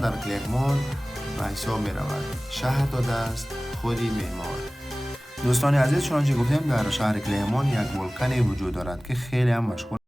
در کلرمون به حساب می رود. شهر داده است خودی معمار. دوستان عزیز، چنانچه گفتیم در شهر کلرمون یک ولکانی وجود دارد که خیلی هم مشهور.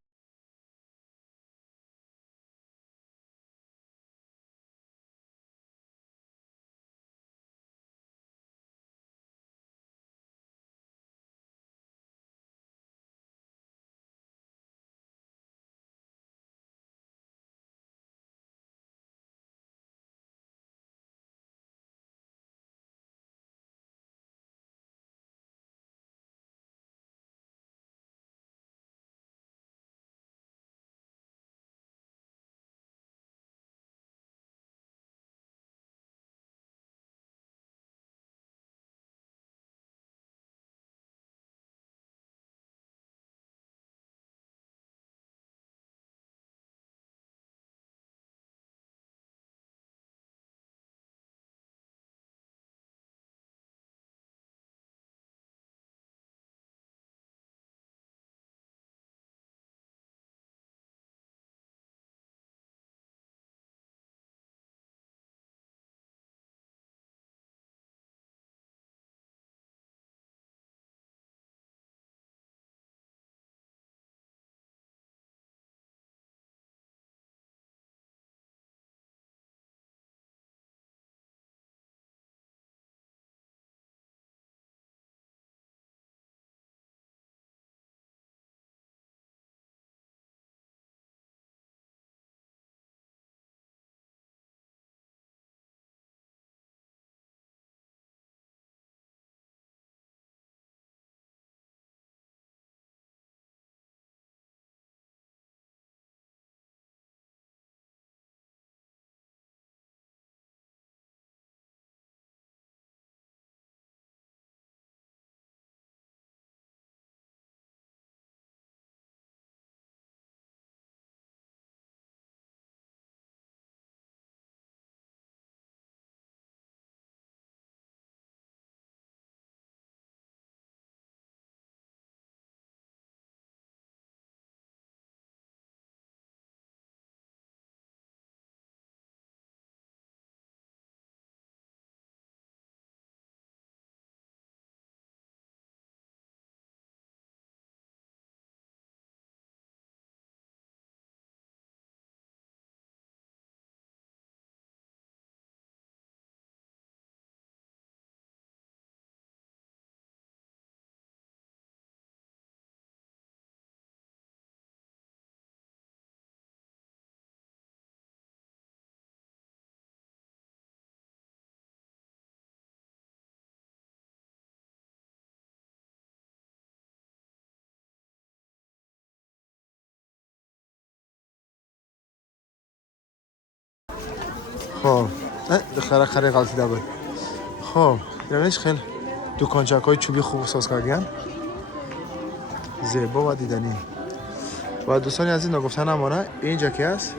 خب دختره خیلی غلطیده بود. خب یعنیش خیلی دکانچک های چوبی خوب ساز کردن، زیبا و دیدنی. و دوستانی عزیز نگفتن امانه اینجا که است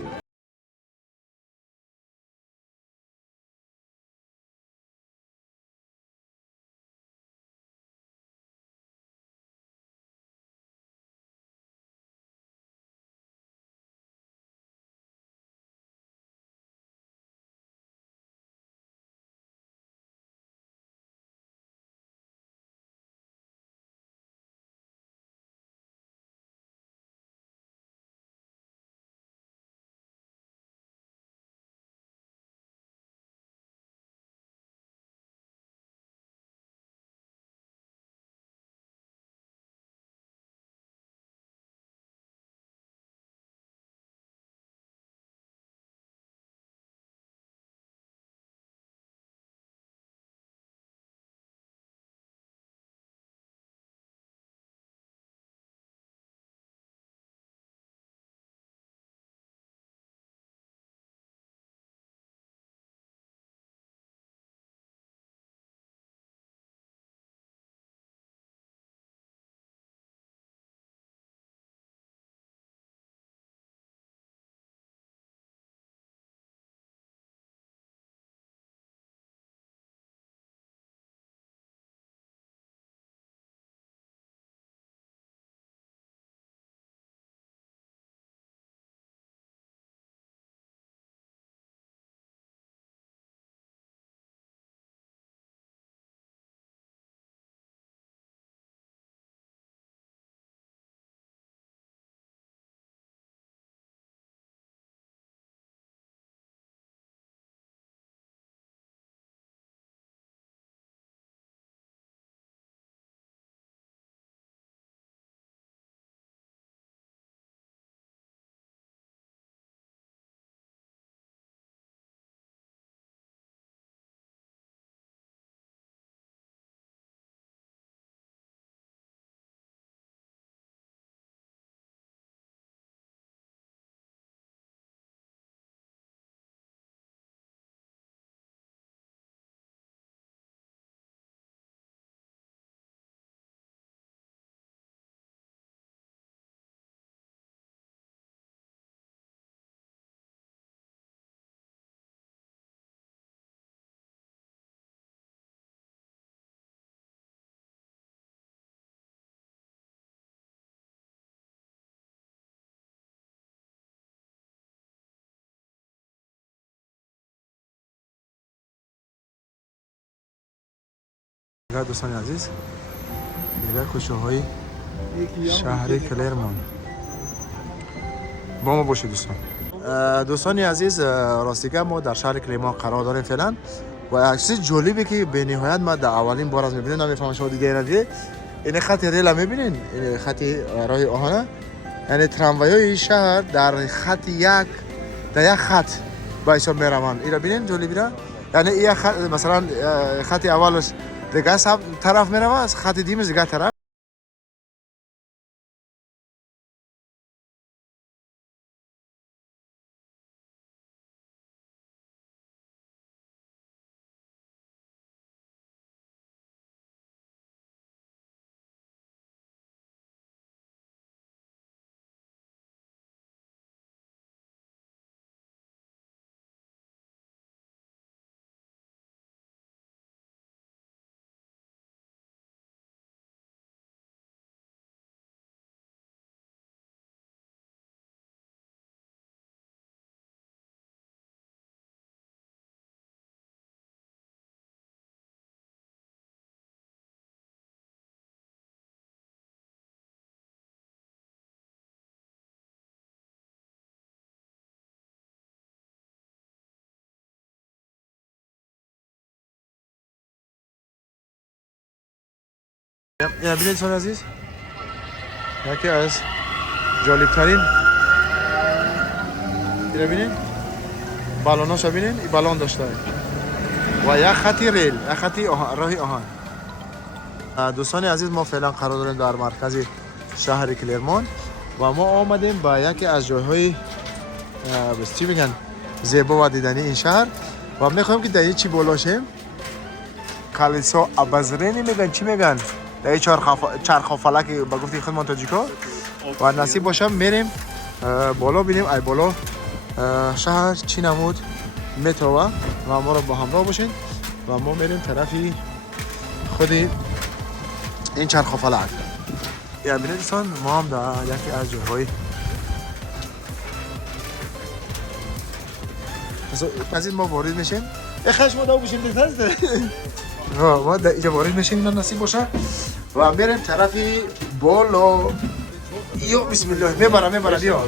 دوستان عزیز دیگر کوچه های شهر کلرمون با ما باشید دوستان. دوستان عزیز راستیگه ما در شهر کلرمون قرار داریم فعلا و چیز جالبی که به نهایت ما در اولین بار از میبینیم، نمیفهمم شما دیده ندیده، این خط ریل میبینین، این خط راه آهنه، یعنی تراموای های شهر در خط در یک خط با حساب میروند. اینا ببینین جالبی را، یعنی این خط مثلا خط اولش دیگه طرف میروه، خط دیمش دیگه طرف. یا ببینید دوستان عزیز، یکی از جالبترین اینا ببینید بالوناش ببینید، این بالون داشته و یک خطی ریل، یک خطی راه آهن. دوستان عزیز ما فعلا قرار داریم در مرکز شهر کلرمون و ما آمدیم با یکی از جایهای چی میگن زیبا و دیدنی این شهر و میخوایم که در این چی بالاشیم، کلیسا ابازرینی میگن، چی میگن، در این چرخ و فلک با گفتی خودمان تاجیکا، و نصیب باشم میریم بالا ببینیم ای بالا شهر چی نمود میتوه و ما رو با همراه باشین و ما میریم طرفی خودی این چرخ و فلک. یا ببینید دوستان ما هم در یکی از جاهای پس ما وارد میشیم. خشم ما دو بشیم دیگه ما در اینجا وارد میشیم اینا نصیب باشه و میریم طرفی بالا. یا بسم الله میبره بیا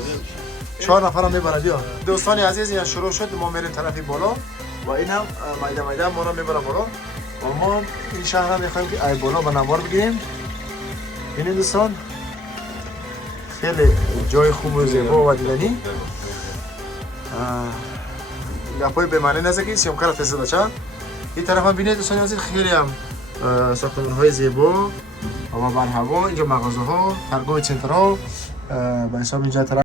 4 نفرم میبره بیا. دوستان عزیز این شروع شد، ما میریم طرفی بالا و این هم میده ما رو میبره بالا و ما این شهر هم میخوایم که ای بالا به نوار بگیریم. ببینید دوستان خیلی جای خوب و زیبا و دیدنی. گپای به معنی نزدیکی سیامکار فیصد بچه. این طرف هم ببینید دوستان عزیز خیلی هم ساختمان های زیبا و بر هوا. اینجا مغازه ها، خرگاه سنترال به حساب اینجا طرف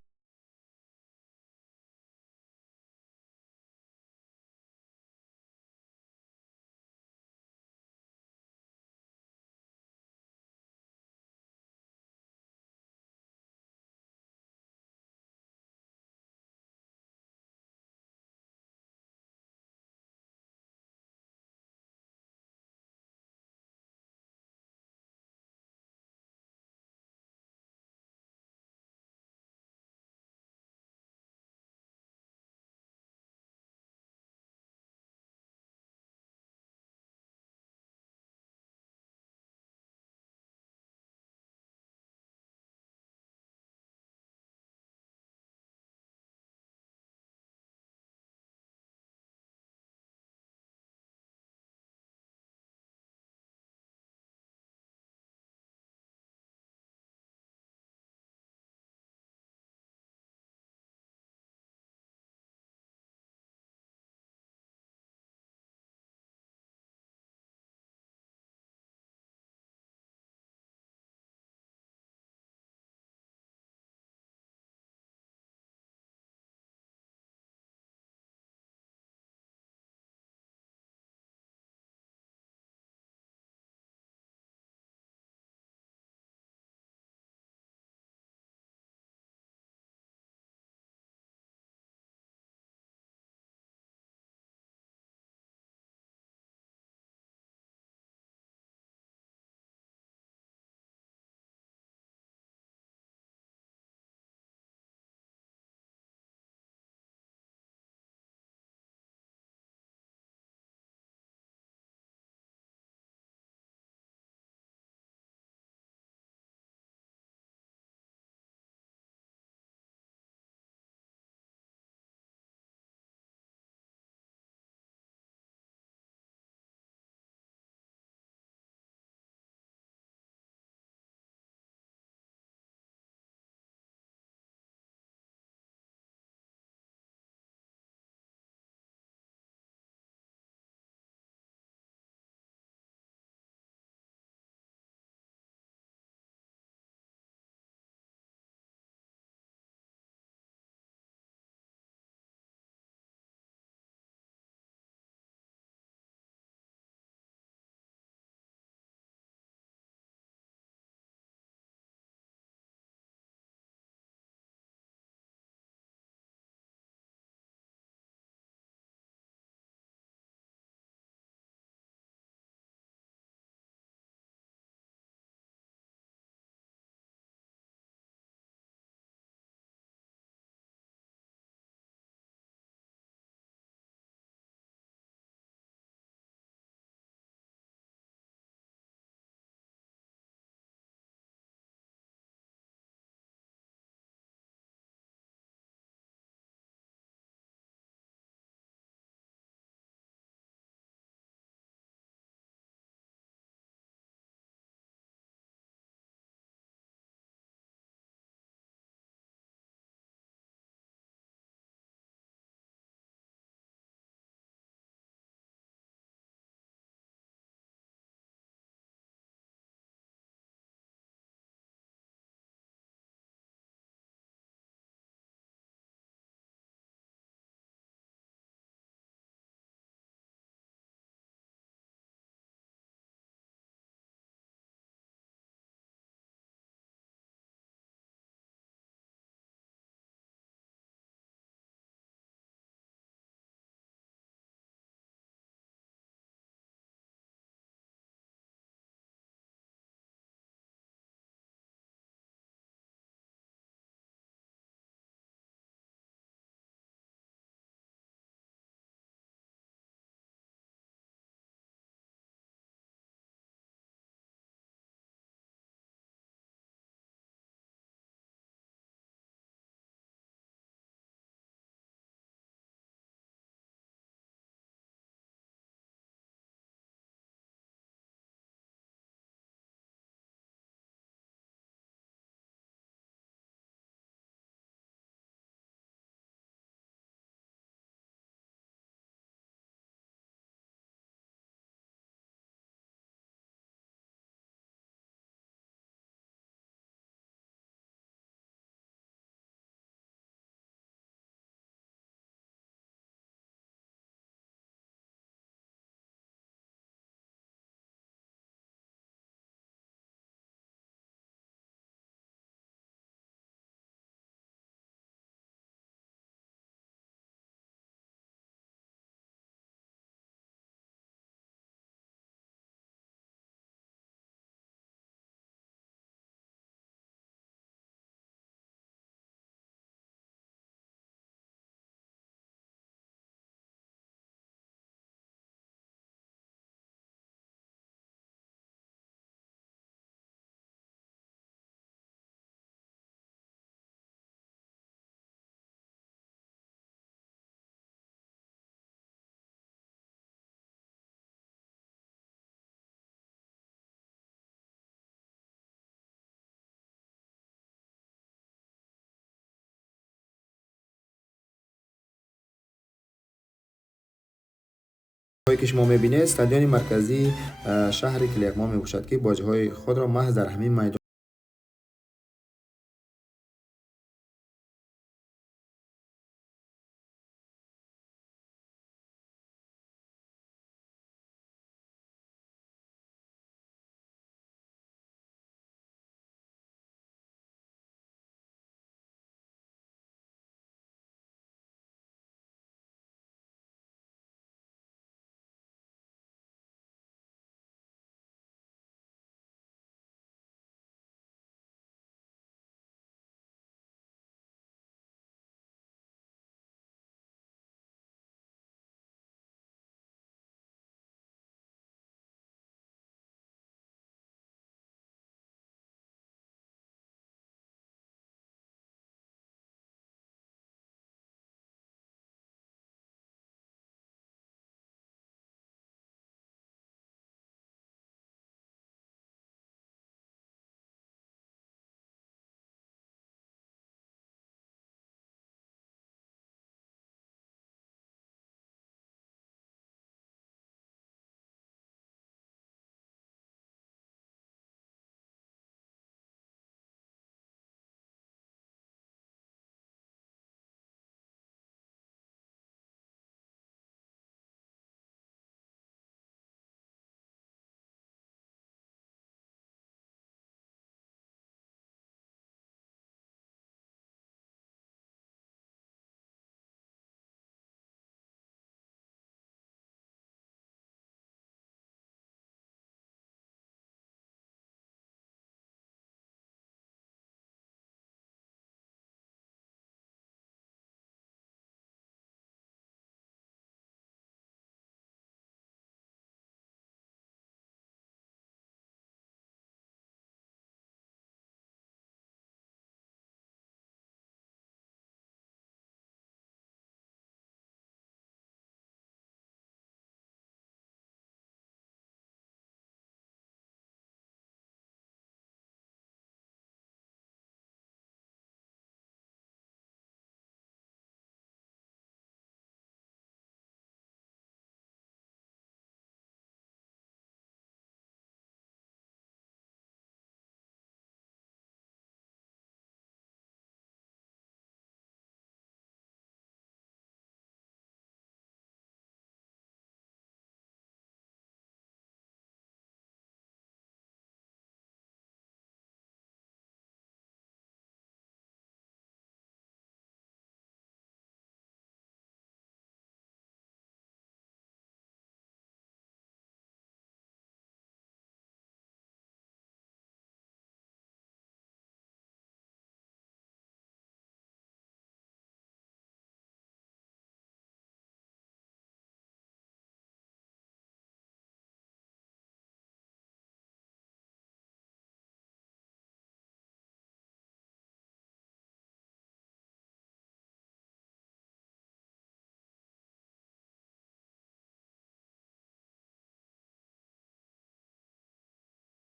که شما میبینید استادیوم مرکزی شهر کلیک ما میباشد که باجه های خود را محض در همین میدان